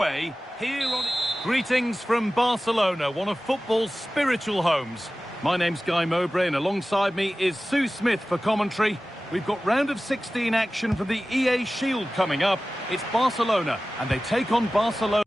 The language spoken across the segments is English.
Here on Greetings from Barcelona, one of football's spiritual homes. My name's Guy Mowbray and alongside me is Sue Smith for commentary. We've got round of 16 action for the EA Shield coming up. It's Barcelona and they take on Barcelona.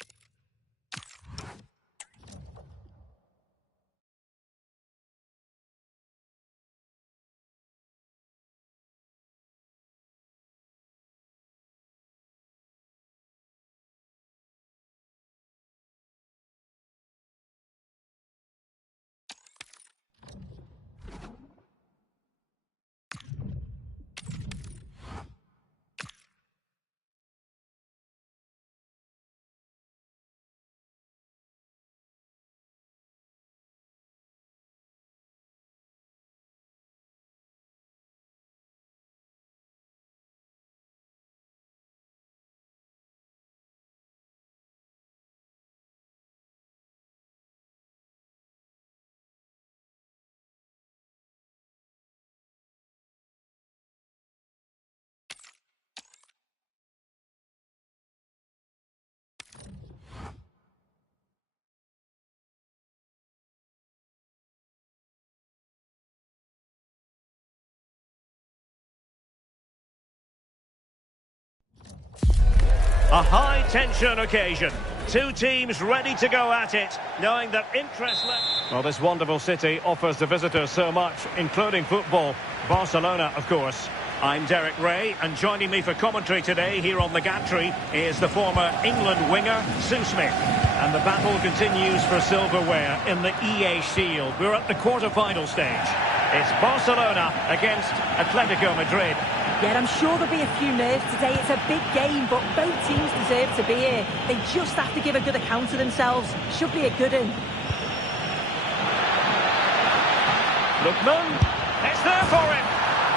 A high-tension occasion. Two teams ready to go at it, knowing that interest... Well, this wonderful city offers the visitors so much, including football. Barcelona, of course. I'm Derek Ray, and joining me for commentary today here on the gantry is the former England winger, Sue Smith. And the battle continues for silverware in the EA Shield. We're at the quarter-final stage. It's Barcelona against Atletico Madrid. Yeah, I'm sure there'll be a few nerves today. It's a big game, but both teams deserve to be here. They just have to give a good account of themselves. Should be a good one. Lookman, it's there for him.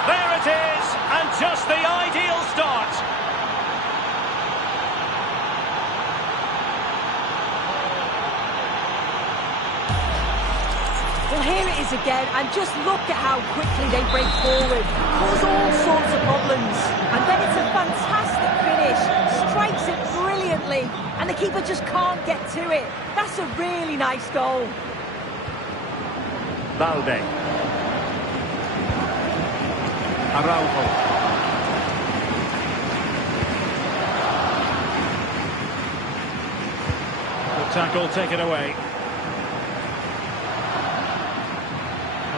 There it is, and just the ideal start. Well, here it is again, and just look at how quickly they break forward. Cause all sorts of problems. And then it's a fantastic finish. Strikes it brilliantly, and the keeper just can't get to it. That's a really nice goal. Balde. Araujo. Good tackle taken away.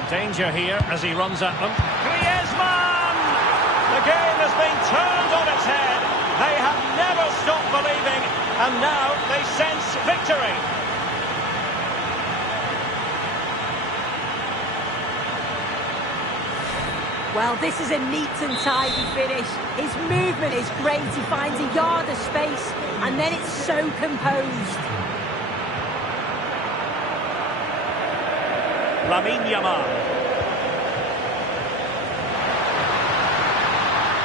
Danger here as he runs at them. Griezmann! The game has been turned on its head. They have never stopped believing, and now they sense victory. Well, this is a neat and tidy finish. His movement is great. He finds a yard of space, and then it's so composed. Yamal.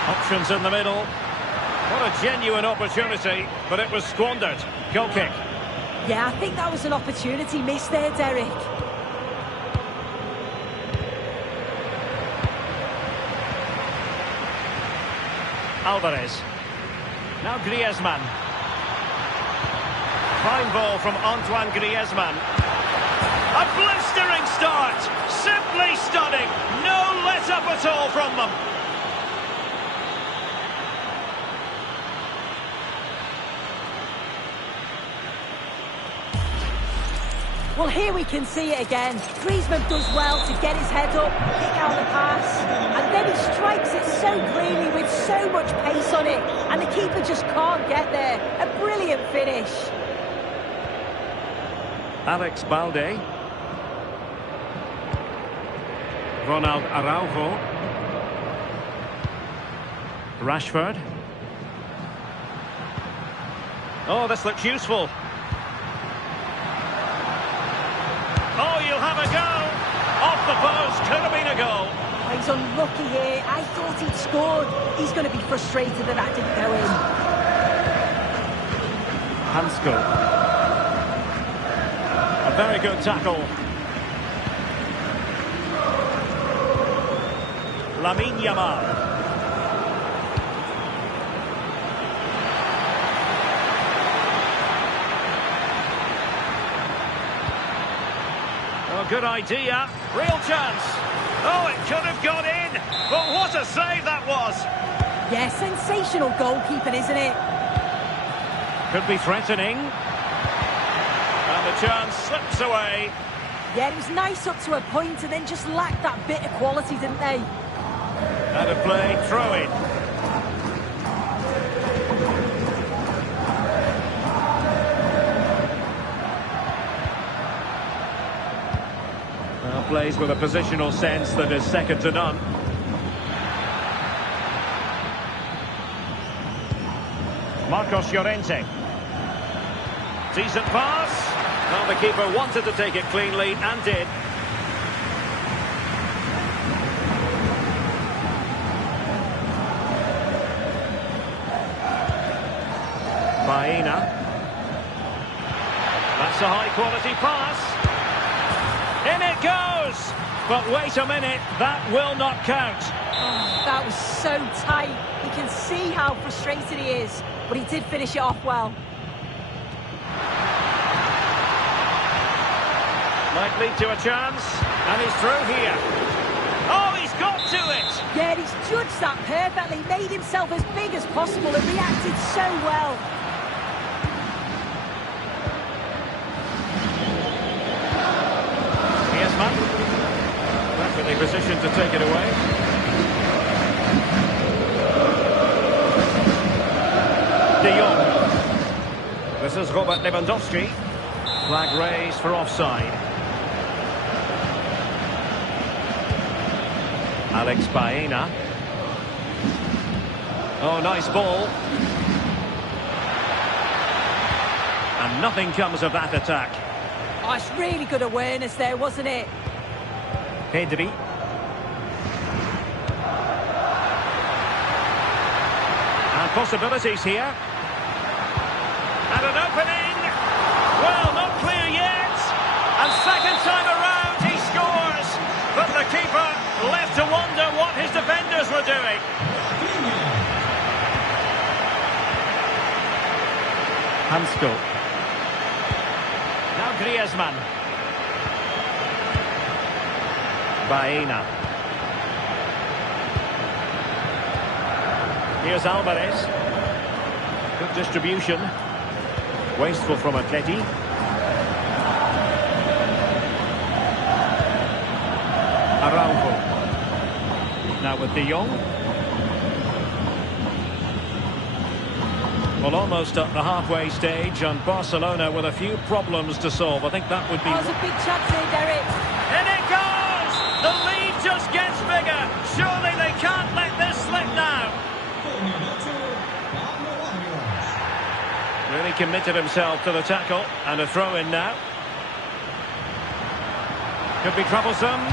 Options in the middle. What a genuine opportunity, but it was squandered. Goal kick. Yeah, I think that was an opportunity missed there, Derek. Alvarez. Now Griezmann. Fine ball from Antoine Griezmann. A blistering start! Simply stunning! No let-up at all from them! Well, here we can see it again. Griezmann does well to get his head up, kick out the pass, and then he strikes it so cleanly with so much pace on it, and the keeper just can't get there. A brilliant finish. Alex Balde. Ronald Araujo. Rashford. Oh, this looks useful. Oh, you'll have a go. Off the post, could have been a goal. He's unlucky here. I thought he'd scored. He's going to be frustrated that that didn't go in. Hansko. A very good tackle. Yamal. Well, good idea. Real chance. Oh, it could have gone in. But what a save that was. Yeah, sensational goalkeeping, isn't it? Could be threatening. And the chance slips away. Yeah, it was nice up to a point and then just lacked that bit of quality, didn't they? And a play throw-in. Well, plays with a positional sense that is second to none. Marcos Llorente. Decent pass. Well, the keeper wanted to take it cleanly and did. Baena. That's a high-quality pass. In it goes! But wait a minute, that will not count. Oh, that was so tight. You can see how frustrated he is, but he did finish it off well. Might lead to a chance, and he's through here. Oh, he's got to it! Yeah, he's judged that perfectly, made himself as big as possible and reacted so well. Perfectly positioned to take it away. De Jong. This is Robert Lewandowski. Flag raised for offside. Alex Baena. Oh, nice ball. And nothing comes of that attack. Oh, it's really good awareness there, wasn't it? Pedri. And possibilities here. And an opening. Well, not clear yet. And second time around he scores. But the keeper left to wonder what his defenders were doing. Hansko. Now Griezmann. Baena. Here's Alvarez. Good distribution. Wasteful from Atleti. Araujo. Now with De Jong. Well, almost at the halfway stage, and Barcelona with a few problems to solve. I think that would be... Oh, there's a big chance here, Derek. In it goes! The lead just gets bigger. Surely they can't let this slip now. Really committed himself to the tackle, and a throw-in now. Could be troublesome.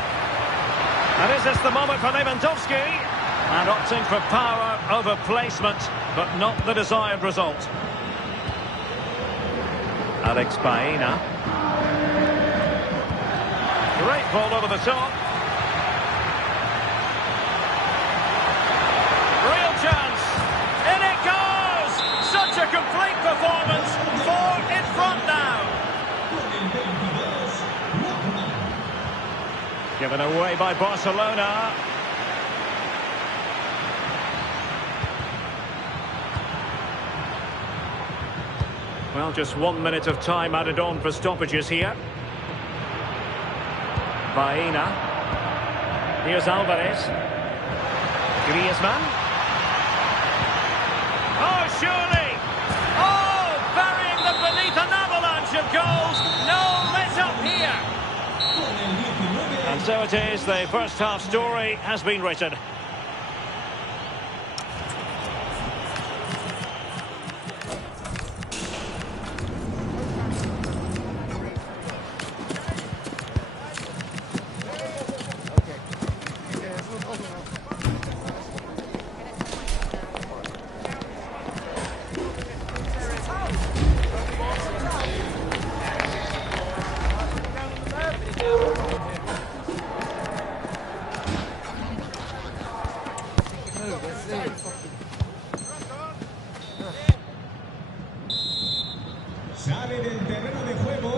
And is this the moment for Lewandowski? And opting for power over placement, but not the desired result. Alex Baena. Great ball over the top. Real chance. In it goes! Such a complete performance. 4 in front now. Given away by Barcelona. Well, just 1 minute of time added on for stoppages here. Baena. Here's Alvarez. Griezmann. Oh, surely! Oh, burying them beneath an avalanche of goals. No let up here. And so it is, the first half story has been written. Sale del terreno de juego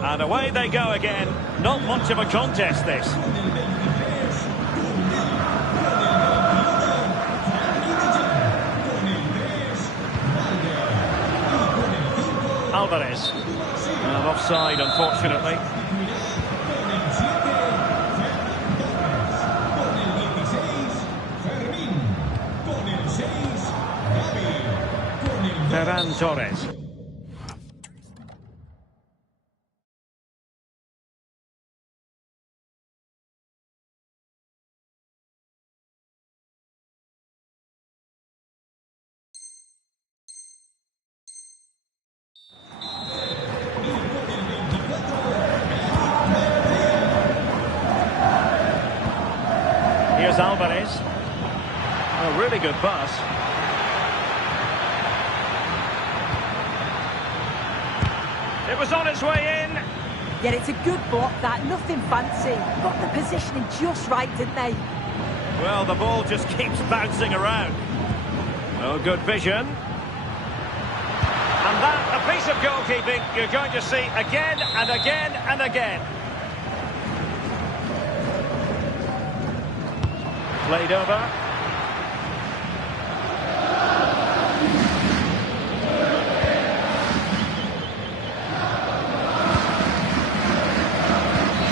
And away they go again. Not much of a contest, this. Alvarez. And offside, unfortunately. Ferran Torres. Here's Alvarez. A really good pass. It was on its way in. Yeah, it's a good block, that. Nothing fancy. Got the positioning just right, didn't they? Well, the ball just keeps bouncing around. No good vision. And that, a piece of goalkeeping you're going to see again and again and again. Played over.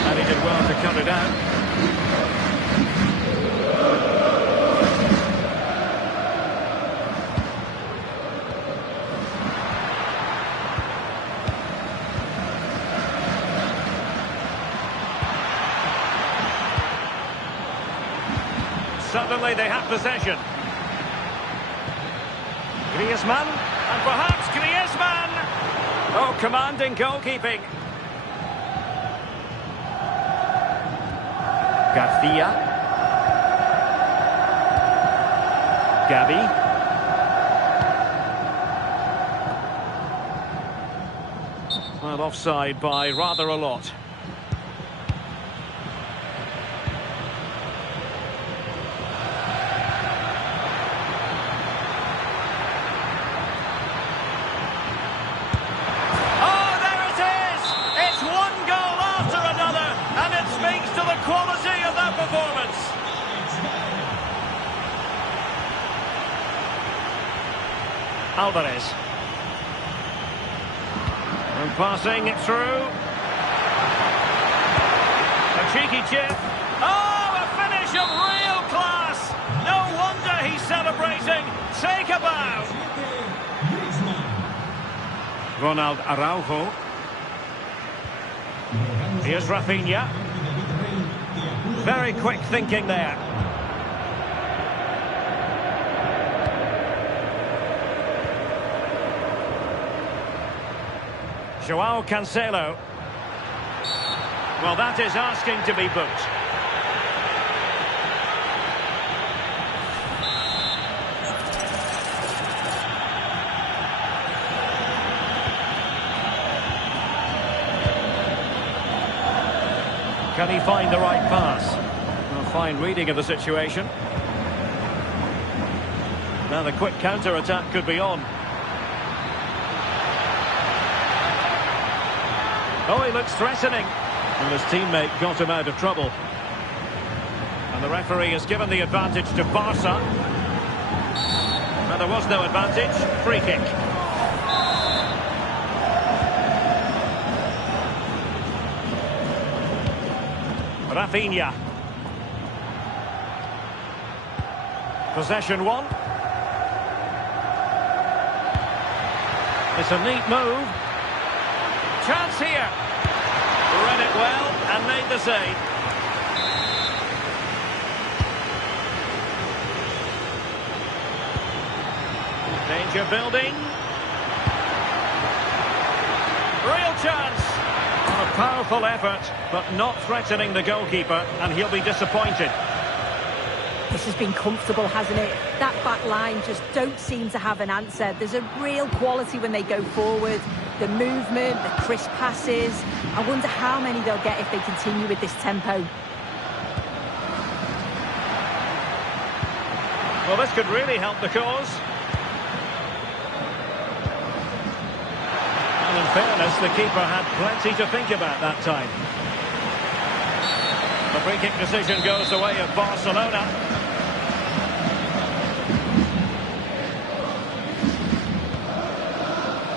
And he did well to cut it out. Suddenly they have possession. Griezmann, and perhaps Griezmann! Oh, commanding goalkeeping. Garcia. Gavi. Well, offside by rather a lot. Quality of that performance. Alvarez. And passing it through. A cheeky chip. Oh, a finish of real class. No wonder he's celebrating. Take a bow. Ronald Araujo. Here's Rafinha. Very quick thinking there. Joao Cancelo. Well, that is asking to be booked. Can he find the right pass? A fine reading of the situation. Now the quick counter-attack could be on. Oh, he looks threatening. And his teammate got him out of trouble. And the referee has given the advantage to Barca. And there was no advantage. Free kick. Rafinha. Possession one. It's a neat move. Chance here. Read it well and made the save. Danger building. Real chance. A powerful effort, but not threatening the goalkeeper, and he'll be disappointed. This has been comfortable, hasn't it? That back line just don't seem to have an answer. There's a real quality when they go forward. The movement, the crisp passes. I wonder how many they'll get if they continue with this tempo. Well, this could really help the cause. And Well, in fairness, the keeper had plenty to think about that time. The free kick decision goes the way of Barcelona.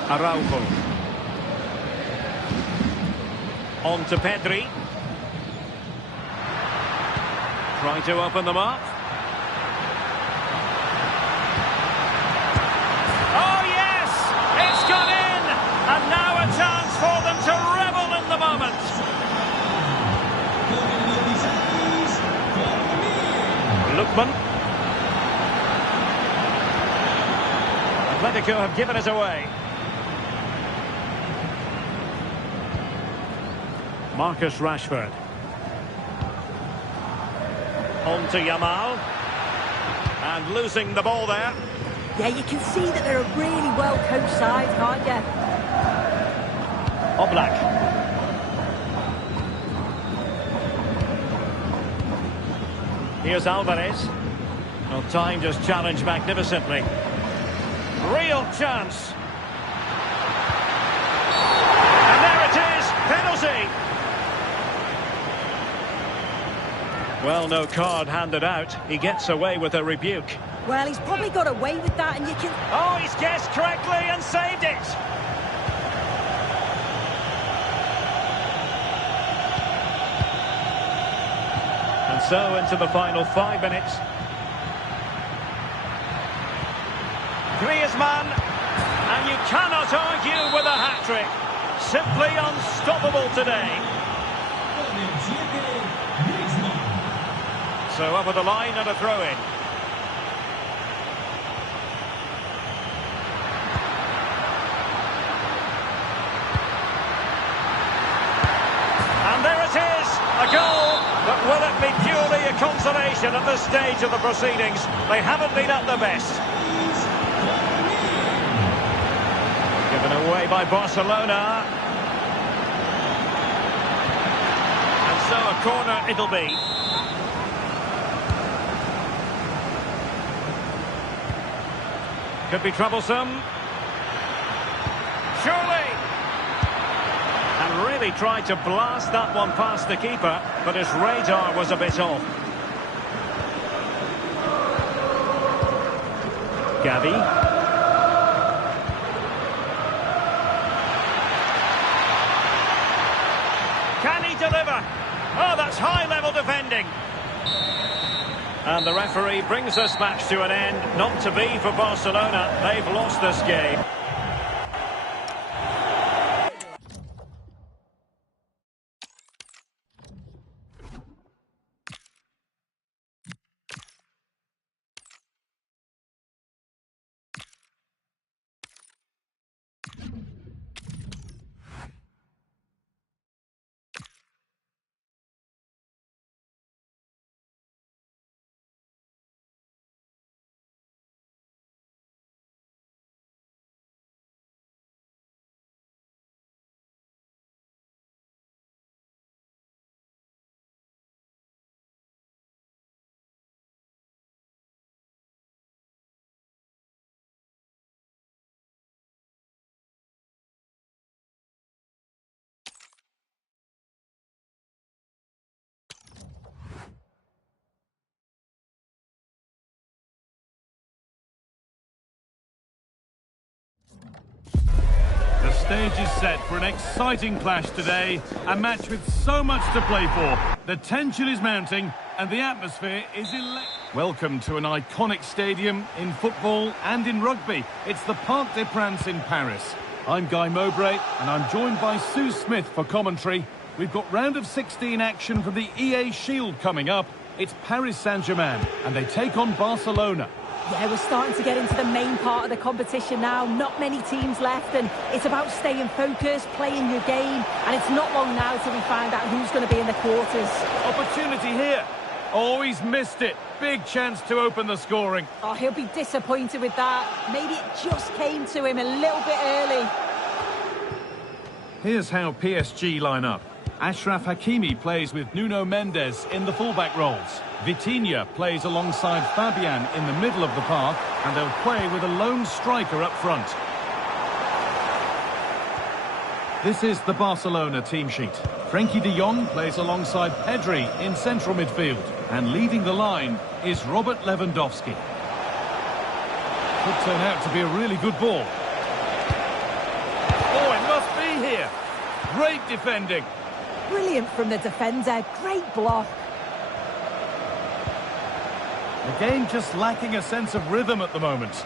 Araujo. On to Pedri. Trying to open them up. Oh, yes! It's gone in! And now a chance for them to revel in the moment. Lookman. Atletico have given it away. Marcus Rashford. On to Yamal. And losing the ball there. Yeah, you can see that they're a really well-coached side, can't you? Oblak. Here's Alvarez. Well, time just challenged magnificently. Real chance. And there it is. Penalty. Well, no card handed out. He gets away with a rebuke. Well, he's probably got away with that, and you can... Oh, he's guessed correctly and saved it. And so into the final 5 minutes. Griezmann, and you cannot argue with a hat-trick. Simply unstoppable today. So over the line and a throw-in. And there it is, a goal. But will it be purely a consolation at this stage of the proceedings? They haven't been at their best. Given away by Barcelona. And so a corner it'll be. Could be troublesome. Surely. And really tried to blast that one past the keeper, but his radar was a bit off. Gavi. Can he deliver? Oh, that's high-level defending. And the referee brings this match to an end. Not to be for Barcelona. They've lost this game. The stage is set for an exciting clash today, a match with so much to play for. The tension is mounting and the atmosphere is electric. Welcome to an iconic stadium in football and in rugby. It's the Parc des Princes in Paris. I'm Guy Mowbray and I'm joined by Sue Smith for commentary. We've got round of 16 action from the EA Shield coming up. It's Paris Saint-Germain and they take on Barcelona. Yeah, we're starting to get into the main part of the competition now. Not many teams left, and it's about staying focused, playing your game, and it's not long now till we find out who's going to be in the quarters. Opportunity here. Oh, he's missed it. Big chance to open the scoring. Oh, he'll be disappointed with that. Maybe it just came to him a little bit early. Here's how PSG line up. Achraf Hakimi plays with Nuno Mendes in the fullback roles. Vitinha plays alongside Fabian in the middle of the park, and they'll play with a lone striker up front. This is the Barcelona team sheet. Frankie de Jong plays alongside Pedri in central midfield. And leading the line is Robert Lewandowski. Could turn out to be a really good ball. Oh, it must be here. Great defending. Brilliant from the defender. Great block. The game just lacking a sense of rhythm at the moment.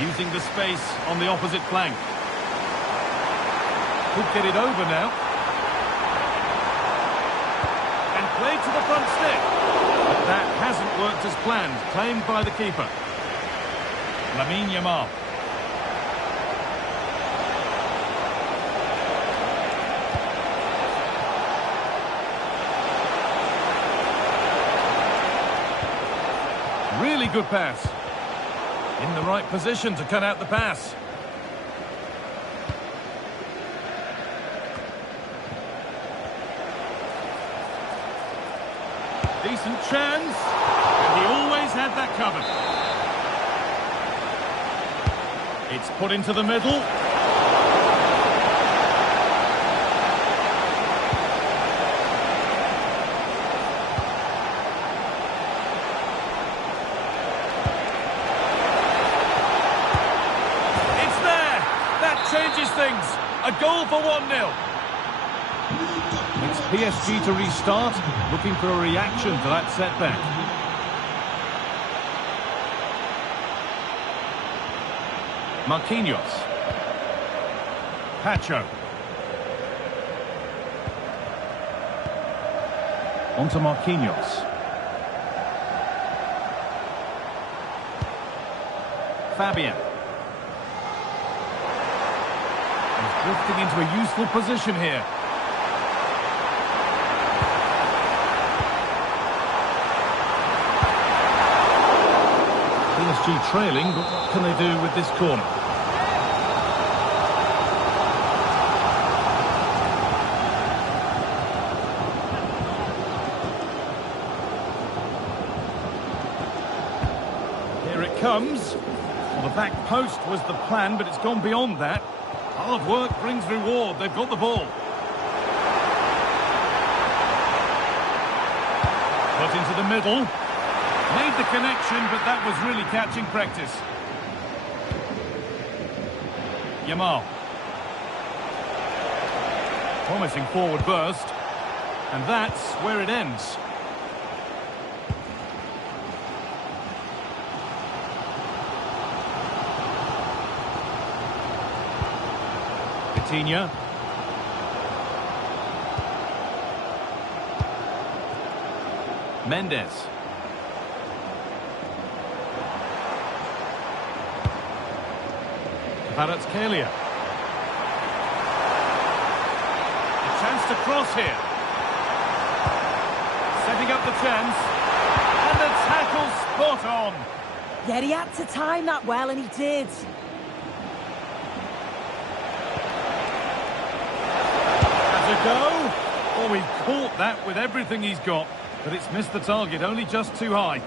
Using the space on the opposite flank. Could get it over now. And played to the front stick. But that hasn't worked as planned. Claimed by the keeper. Lamine Yamal. Really good pass. In the right position to cut out the pass. Decent chance. And he always had that covered. It's put into the middle. Changes things. A goal for 1-0. It's PSG to restart, looking for a reaction to that setback. Marquinhos. Pacho. On to Marquinhos. Fabian. Drifting into a useful position here. PSG trailing, but what can they do with this corner? Here it comes. Well, the back post was the plan, but it's gone beyond that. Hard work brings reward. They've got the ball. Put into the middle. Made the connection, but that was really catching practice. Yamal. Promising forward burst. And that's where it ends. Coutinho. Mendes. Kvaratskhelia. A chance to cross here. Setting up the chance. And the tackle spot on. Yeah, he had to time that well, and he did. Go. Oh, he caught that with everything he's got, but it's missed the target, only just too high.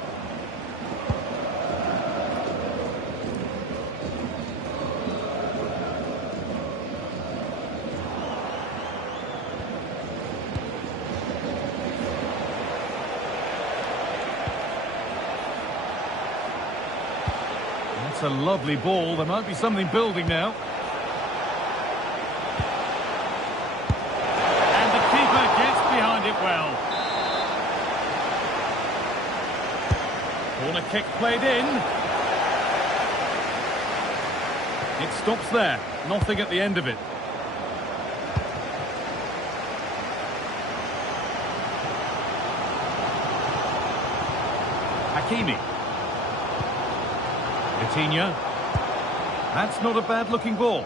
That's a lovely ball. There might be something building now. Behind it well. Corner kick played in. It stops there. Nothing at the end of it. Hakimi. Coutinho. That's not a bad-looking ball.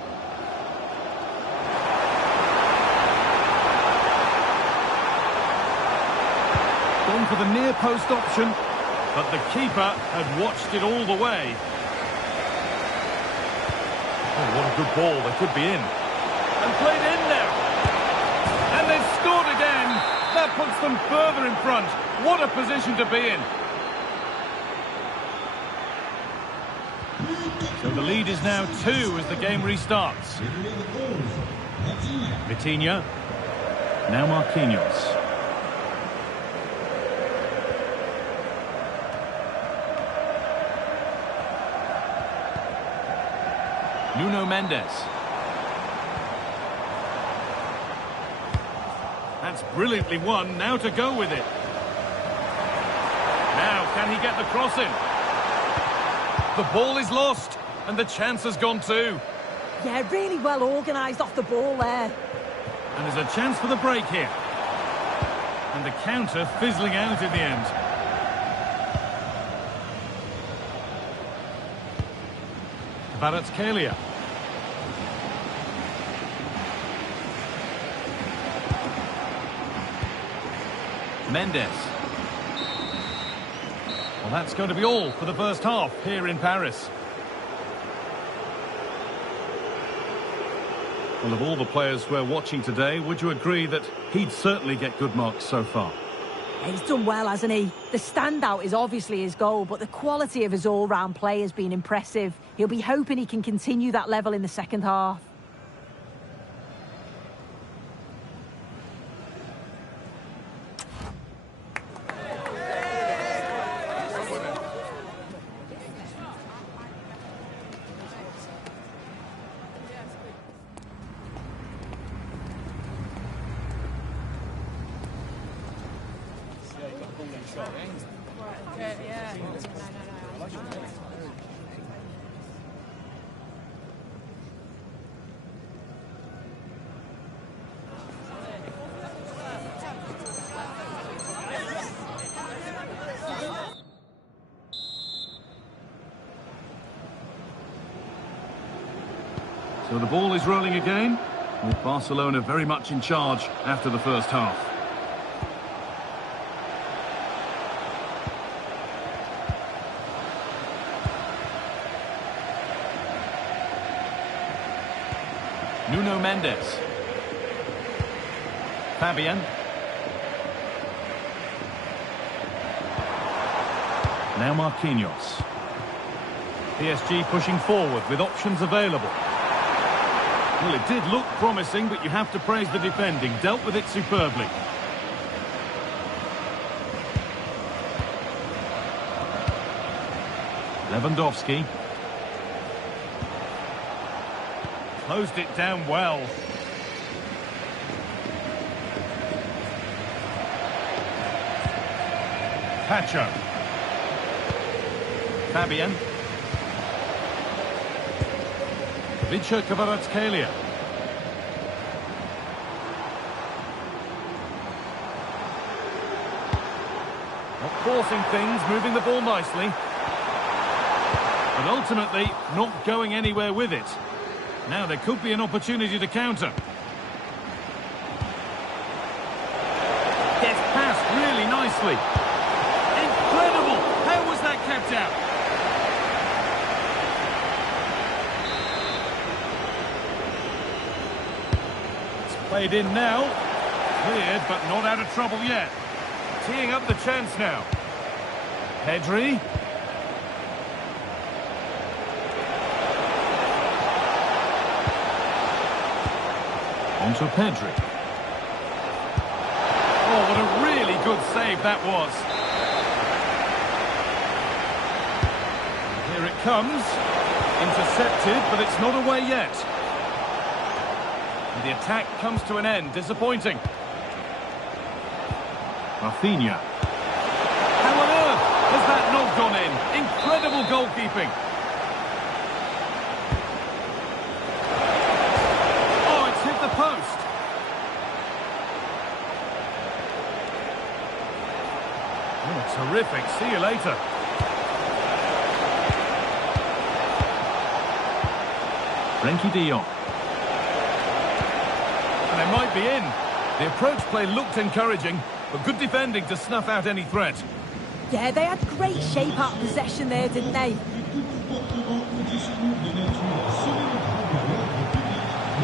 Gone for the near post option, but the keeper had watched it all the way. Oh, what a good ball. They could be in. And played in now. And they've scored again. The puts them further in front. What a position to be in. So the lead is now 2 as the game restarts. Vitinha. Now Marquinhos. Nuno Mendes. That's brilliantly won. Now to go with it. Now, can he get the cross in? The ball is lost, and the chance has gone too. Yeah, really well organised off the ball there. And there's a chance for the break here. And the counter fizzling out in the end. Kvaratskhelia. Mendes. Well, that's going to be all for the first half here in Paris. Well, of all the players we're watching today, would you agree that he'd certainly get good marks so far? He's done well, hasn't he? The standout is obviously his goal, but the quality of his all-round play has been impressive. He'll be hoping he can continue that level in the second half. So the ball is rolling again, with Barcelona very much in charge after the first half. Nuno Mendes. Fabian. Now Marquinhos. PSG pushing forward with options available. Well, it did look promising, but you have to praise the defending. Dealt with it superbly. Lewandowski. Closed it down well. Pacho. Fabian. Kvaratskhelia. Not forcing things, moving the ball nicely. But ultimately, not going anywhere with it. Now there could be an opportunity to counter. Gets past really nicely. Incredible! How was that kept out? Played in now. Cleared, but not out of trouble yet. Teeing up the chance now. Pedri. On to Pedri. Oh, what a really good save that was. Here it comes. Intercepted, but it's not away yet. The attack comes to an end. Disappointing. Rafinha. How on earth has that not gone in? Incredible goalkeeping. Oh, it's hit the post. Oh, terrific. See you later. Frenkie de Jong. And they might be in. The approach play looked encouraging, but good defending to snuff out any threat. Yeah, they had great shape out of possession there, didn't they?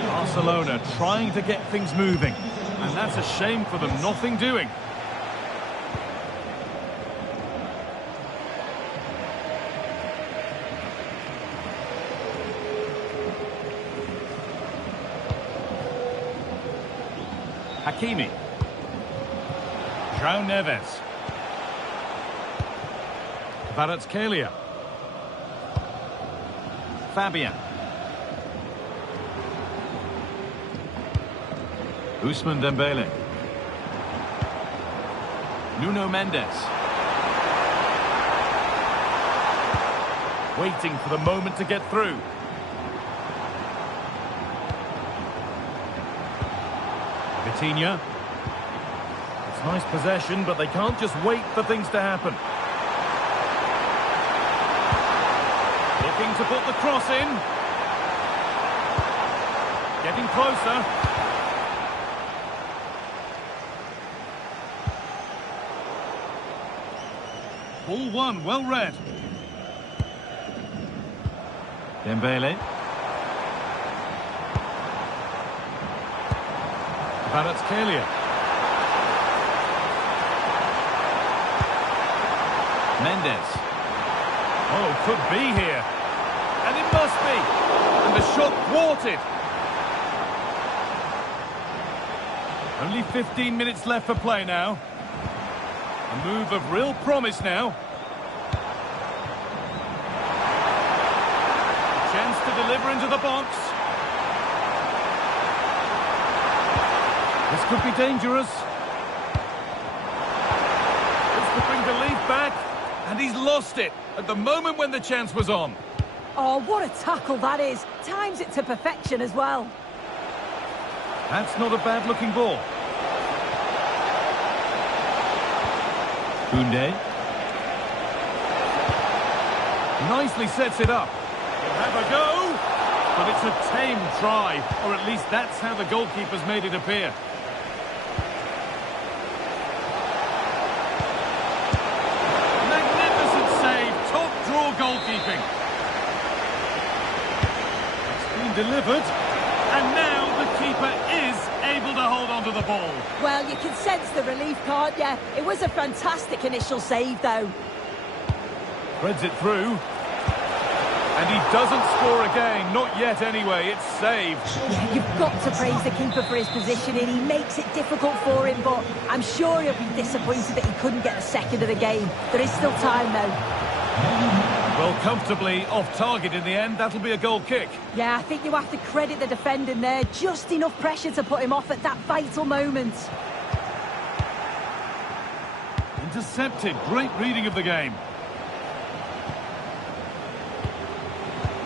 Barcelona trying to get things moving. And that's a shame for them, nothing doing. Hakimi. João Neves. Kvaratskhelia. Fabian. Ousmane Dembele. Nuno Mendes. Waiting for the moment to get through. Vitinha. It's nice possession, but they can't just wait for things to happen. Looking to put the cross in. Getting closer. Ball one, well read. Dembele. Kvaratskhelia. Mendes. Oh, could be here. And it must be. And the shot thwarted. Only 15 minutes left for play now. A move of real promise now. Chance to deliver into the box. This could be dangerous. This could bring belief back. And he's lost it at the moment when the chance was on. Oh, what a tackle that is. Times it to perfection as well. That's not a bad-looking ball. Koundé. Nicely sets it up. He'll have a go. But it's a tame try. Or at least that's how the goalkeeper's made it appear. Magnificent save. Top draw goalkeeping. It's been delivered. And now the keeper is able to hold on to the ball. Well, you can sense the relief, can't you? It was a fantastic initial save, though. Threads it through. And he doesn't score again. Not yet, anyway. It's saved. Yeah, you've got to praise the keeper for his positioning. He makes it difficult for him, but I'm sure he'll be disappointed that he couldn't get the second of the game. There is still time, though. Well, comfortably off target in the end. That'll be a goal kick. Yeah, I think you have to credit the defending there. Just enough pressure to put him off at that vital moment. Intercepted. Great reading of the game.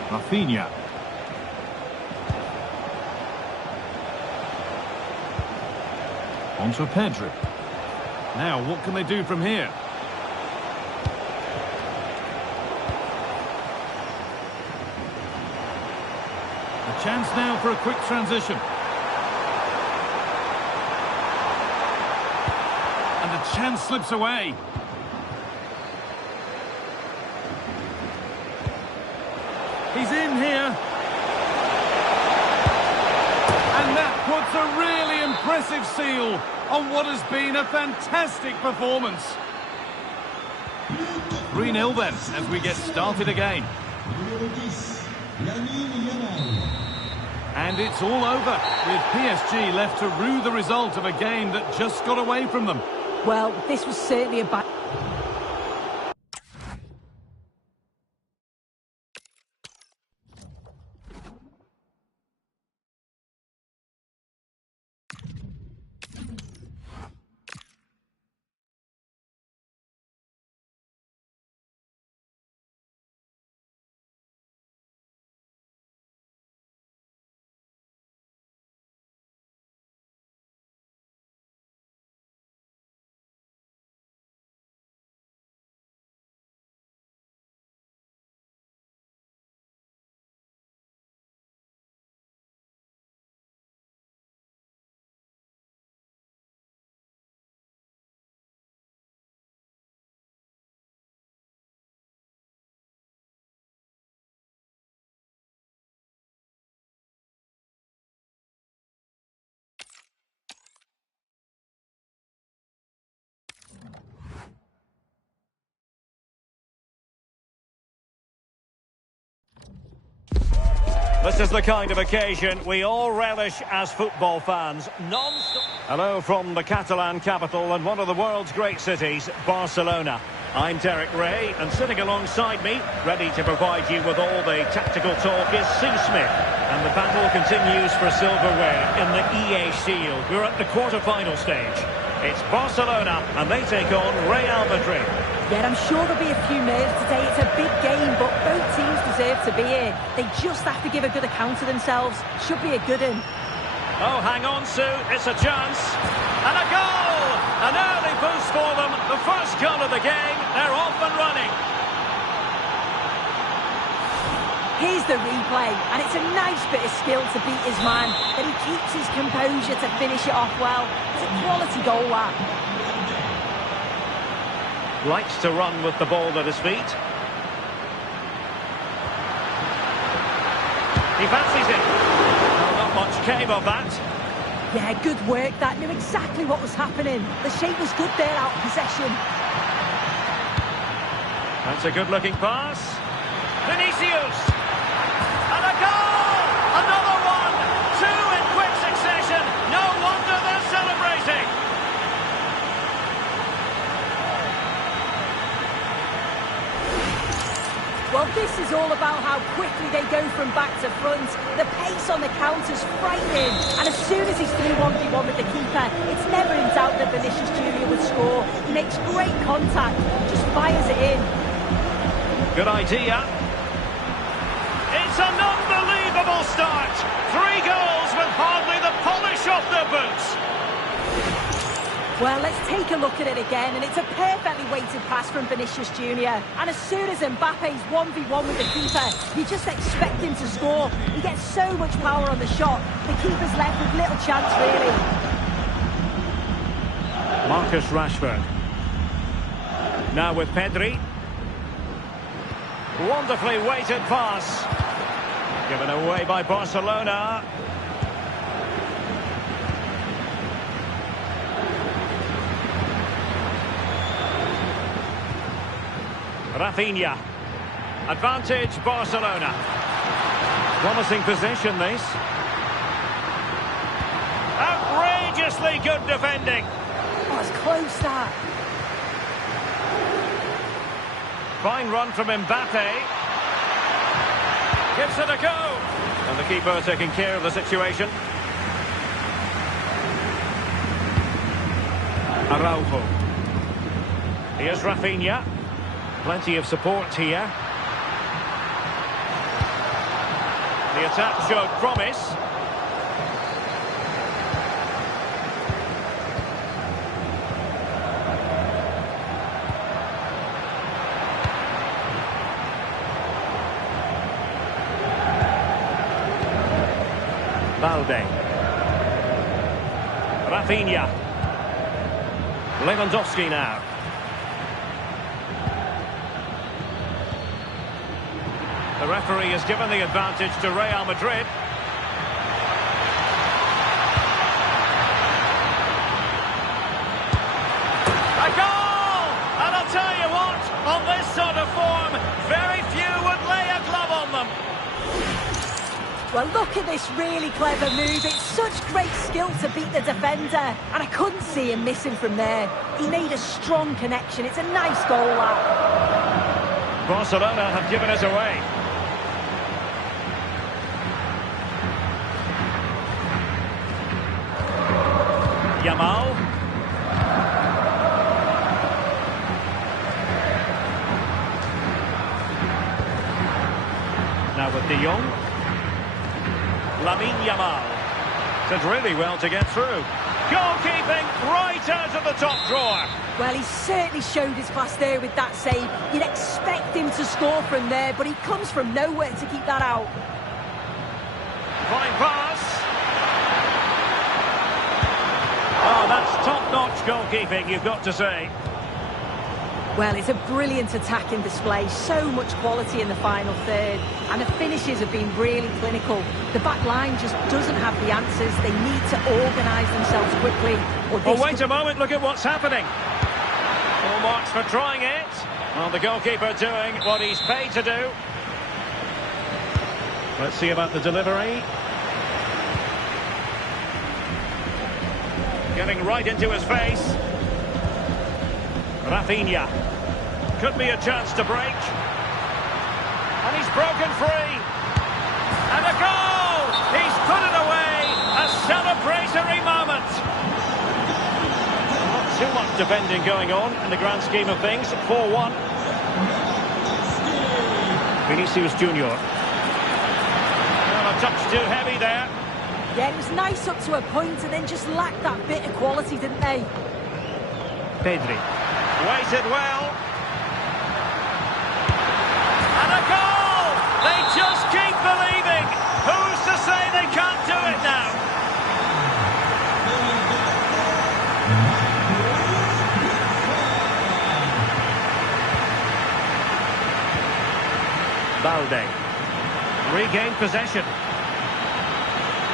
Rafinha. On to Pedri. Now, what can they do from here? A chance now for a quick transition. And the chance slips away. He's in here. And that puts a really impressive seal on what has been a fantastic performance. 3-0 then, as we get started again. And it's all over, with PSG left to rue the result of a game that just got away from them. Well, this was certainly a bad... This is the kind of occasion we all relish as football fans. Non-stop. Hello from the Catalan capital and one of the world's great cities, Barcelona. I'm Derek Ray, and sitting alongside me, ready to provide you with all the tactical talk, is Sue Smith. And the battle continues for silverware in the EA Shield. We're at the quarter-final stage. It's Barcelona, and they take on Real Madrid. Yeah, I'm sure there'll be a few nerves today. It's a big game, but both teams deserve to be here. They just have to give a good account of themselves. Should be a good one. Oh, hang on, Sue. It's a chance. And a goal! An early boost for them. The first goal of the game. They're off and running. Here's the replay, and it's a nice bit of skill to beat his man, but he keeps his composure to finish it off well. It's a quality goal, that. Likes to run with the ball at his feet. He fancies it. Well, not much came of that. Yeah, good work. That knew exactly what was happening. The shape was good there out of possession. That's a good-looking pass. Vinicius. And a goal! Another one! Two in quick succession. No wonder they're celebrating. Well, this is all about how quickly they go from back to front. The pace on the counter's frightening. And as soon as he's through 1v1 with the keeper, it's never in doubt that Vinicius Jr. would score. He makes great contact, just fires it in. Good idea. It's an unbelievable start. 3 goals with hardly the polish off their boots. Well, let's take a look at it again, and it's a perfectly weighted pass from Vinicius Jr. And as soon as Mbappe's 1v1 with the keeper, you just expect him to score. He gets so much power on the shot, the keeper's left with little chance, really. Marcus Rashford. Now with Pedri. Wonderfully weighted pass. Given away by Barcelona. Rafinha. Advantage Barcelona. Promising possession, this. Outrageously good defending. Oh, it's close, that. Fine run from Mbappe. Gives it a go. And the keeper taking care of the situation. Araujo. Here's Rafinha. Plenty of support here. The attack showed promise. Valde. Rafinha. Lewandowski now. The referee has given the advantage to Real Madrid. A goal! And I'll tell you what, on this sort of form, very few would lay a glove on them. Well, look at this really clever move. It's such great skill to beat the defender. And I couldn't see him missing from there. He made a strong connection. It's a nice goal, that. Barcelona have given us away. Yamal. Now with De Jong. Lamine Yamal. Did really well to get through. Goalkeeping right out of the top drawer. Well, he certainly showed his class there with that save. You'd expect him to score from there, but he comes from nowhere to keep that out. Fine pass. Oh, that's top-notch goalkeeping, you've got to say. Well, it's a brilliant attacking display. So much quality in the final third. And the finishes have been really clinical. The back line just doesn't have the answers. They need to organise themselves quickly. Oh, wait a moment, look at what's happening. Full marks for trying it. Well, the goalkeeper doing what he's paid to do. Let's see about the delivery. Getting right into his face. Rafinha. Could be a chance to break. And he's broken free. And a goal! He's put it away! A celebratory moment! Not too much defending going on in the grand scheme of things. 4-1. Vinicius Junior. A touch too heavy there. Yeah, it was nice up to a point and then just lacked that bit of quality, didn't they? Pedri. Waited well. And a goal! They just keep believing. Who's to say they can't do it now? Balde. Regained possession.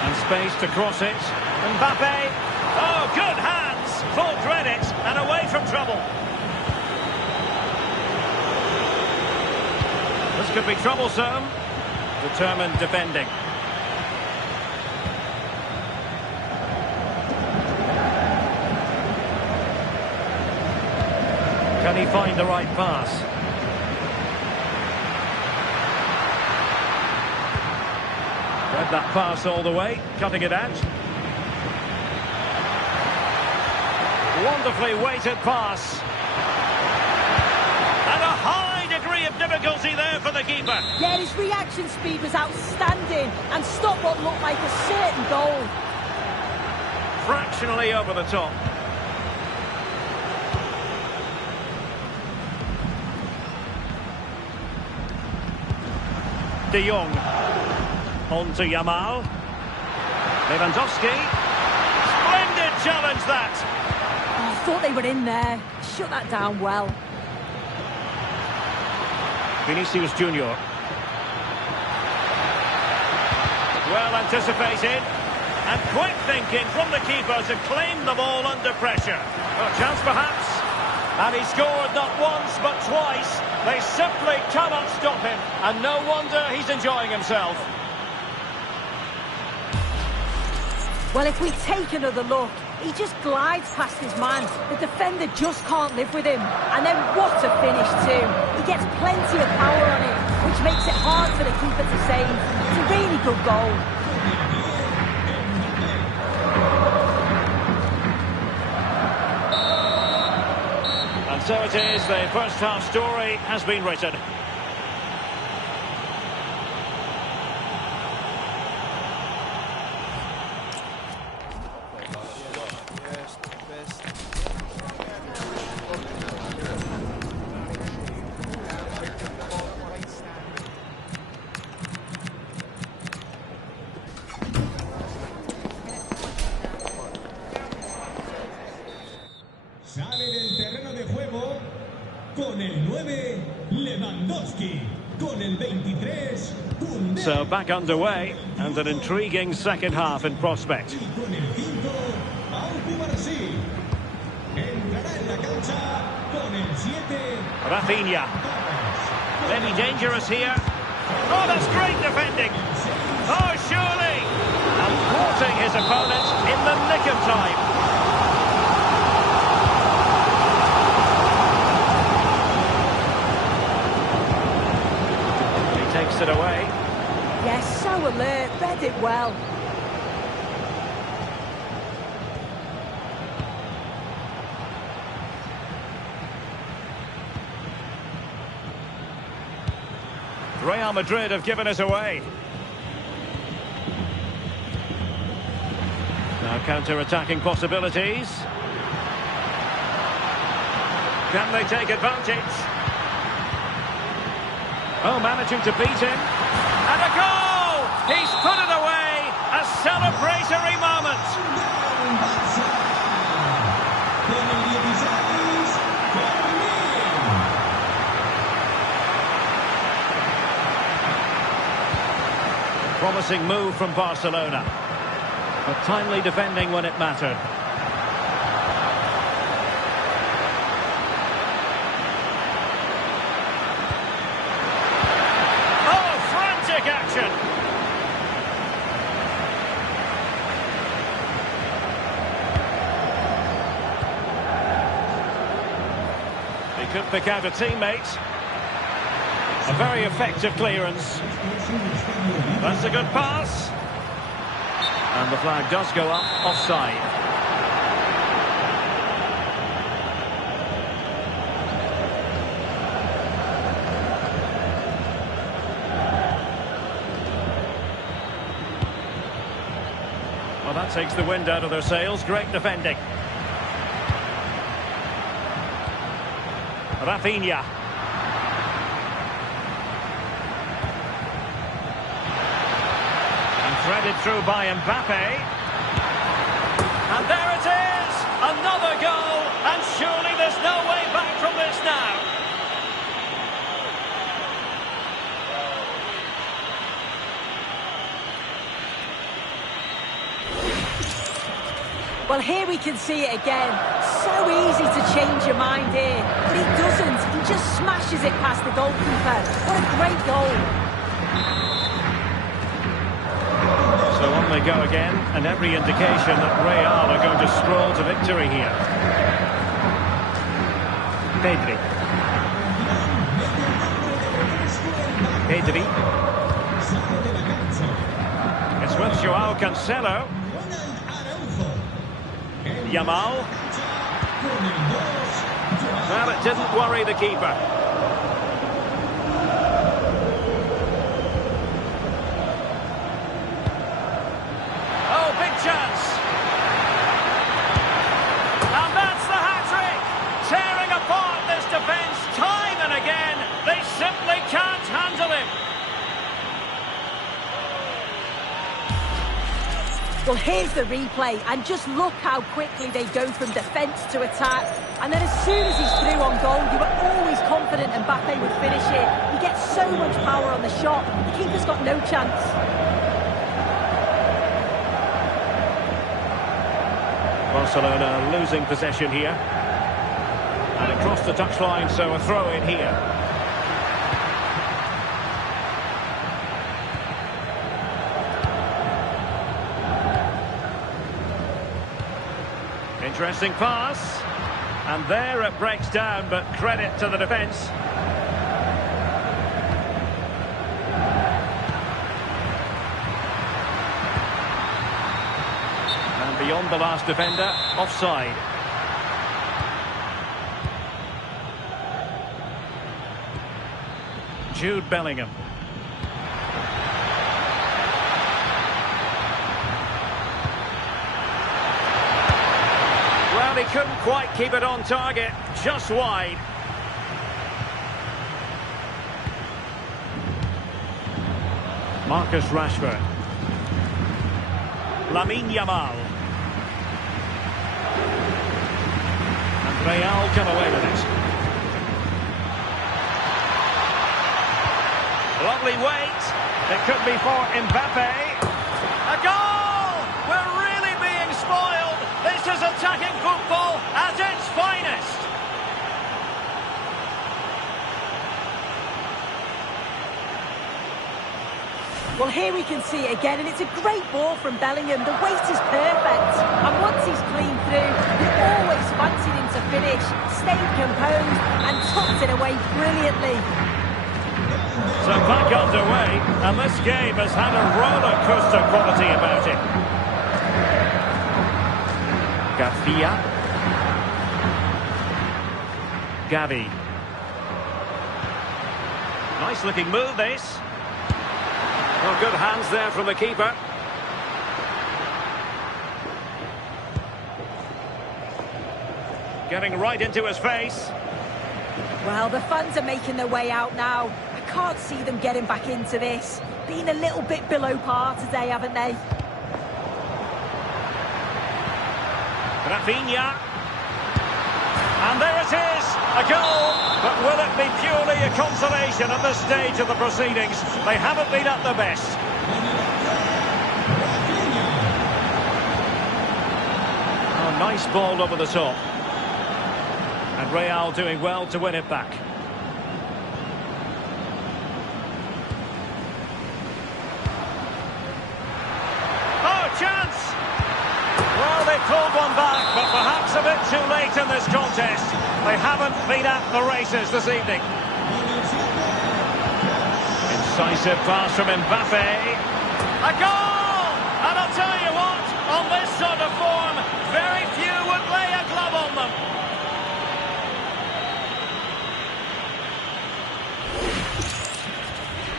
And space to cross it. Mbappe. Oh, good hands. Full credit and away from trouble. This could be troublesome. Determined defending. Can he find the right pass? Read that pass all the way, cutting it out. Wonderfully weighted pass. And a high degree of difficulty there for the keeper. Yeah, his reaction speed was outstanding and stopped what looked like a certain goal. Fractionally over the top. De Jong. On to Yamal. Lewandowski. Splendid challenge that. Oh, I thought they were in there. Shut that down well. Vinicius Junior. Well anticipated. And quick thinking from the keeper to claim the ball under pressure. A chance perhaps. And he scored not once but twice. They simply cannot stop him. And no wonder he's enjoying himself. Well, if we take another look, he just glides past his man. The defender just can't live with him. And then what a finish too. He gets plenty of power on it, which makes it hard for the keeper to save. It's a really good goal. And so it is, the first half story has been written. Sale del terreno de juego con el 9, Lewandowski. Con el 23, Koundé. So back underway and an intriguing second half in prospect. Y con el 5, Brasil. Entrará en la cancha con el 7, Rafinha. Maybe dangerous here. Oh, that's great defending. Oh, surely. And thwarting his opponent in the nick of time. Takes it away. Yes, so alert, read it well. Real Madrid have given us away. Now counter-attacking possibilities. Can they take advantage? Oh, managing to beat him. And a goal! He's put it away! A celebratory moment! Promising move from Barcelona. But timely defending when it mattered. Action. He could pick out a teammate. A very effective clearance. That's a good pass. And the flag does go up, offside. Well, that takes the wind out of their sails. Great defending. Rafinha. Threaded through by Mbappe. And there it is! Another goal! And surely there's no way back from this now. Well, here we can see it again. So easy to change your mind here. But he doesn't. He just smashes it past the goalkeeper. What a great goal. So on they go again, and every indication that Real are going to stroll to victory here. Pedri. It's with Joao Cancelo. Yamal. Well, it didn't worry the keeper. Chance. And that's the hat-trick. Tearing apart this defence time and again. They simply can't handle him. Well, here's the replay, and just look how quickly they go from defence to attack. And then as soon as he's through on goal, you were always confident Mbappe would finish it. He gets so much power on the shot, the keeper's got no chance. Barcelona losing possession here. And across the touchline, so a throw in here. Interesting pass. And there it breaks down, but credit to the defence. Beyond the last defender, offside. Jude Bellingham. Well, he couldn't quite keep it on target, just wide. Marcus Rashford. Lamine Yamal. Real come away with it. Lovely weight. It could be for Mbappe. A goal! We're really being spoiled. This is attacking football at its finest. Well, here we can see it again, and it's a great ball from Bellingham. The weight is perfect. And once he's clean through, he always fancied him to finish, stayed composed, and tucked it away brilliantly. So back underway, and this game has had a roller coaster quality about it. Garcia. Gavi. Nice looking move, this. Well, good hands there from the keeper. Getting right into his face. Well, the fans are making their way out now. I can't see them getting back into this. Been a little bit below par today, haven't they? Rafinha. And there it is, a goal. But will it be purely a consolation at this stage of the proceedings? They haven't been at their best. Oh, nice ball over the top. And Real doing well to win it back. Oh, chance! Well, they've pulled one back, but perhaps a bit too late in this contest. They haven't been at the races this evening. Incisive pass from Mbappe. A goal! And I'll tell you what, on this sort of form, very few would lay a glove on them.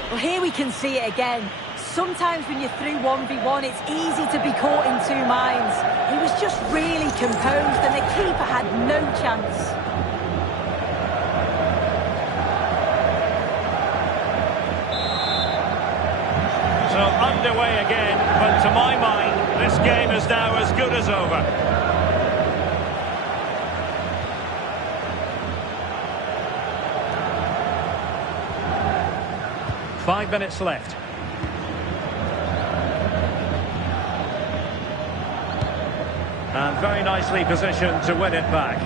Well, here we can see it again. Sometimes when you're through 1v1, it's easy to be caught in two minds. He was just really composed and the keeper had no chance. So underway again, but to my mind, this game is now as good as over. Five minutes left. And very nicely positioned to win it back.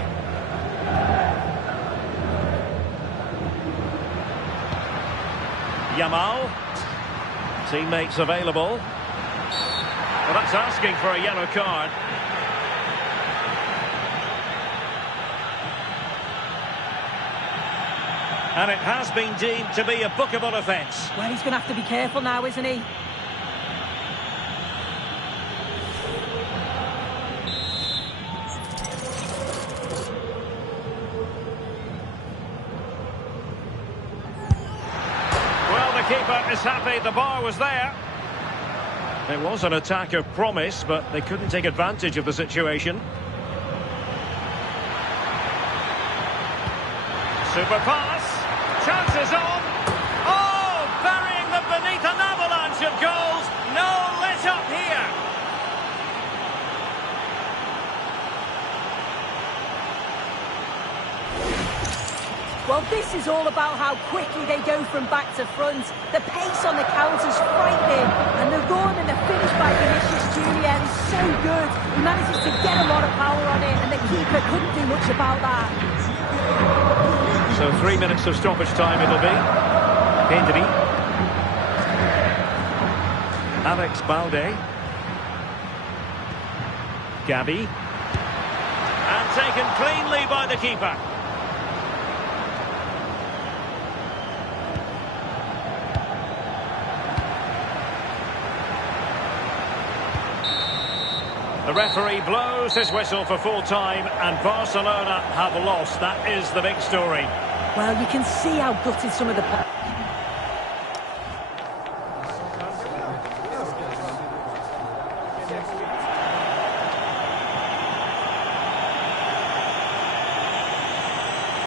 Yamal. Teammates available. Well, that's asking for a yellow card. And it has been deemed to be a bookable offence. Well, he's going to have to be careful now, isn't he? Keeper is happy the bar was there. It was an attack of promise, but they couldn't take advantage of the situation. Super pass. Chances on. Oh, burying them beneath an avalanche of goals. No let up here. Well, this is all about how quickly they go from back to front. The pace on the counter's frightening, and the run and the finish by Vinicius Junior is so good. He manages to get a lot of power on it, and the keeper couldn't do much about that. So 3 minutes of stoppage time it'll be. Pedri. Alex Balde. Gavi. And taken cleanly by the keeper. The referee blows his whistle for full time, and Barcelona have lost. That is the big story. Well, you can see how gutted some of the...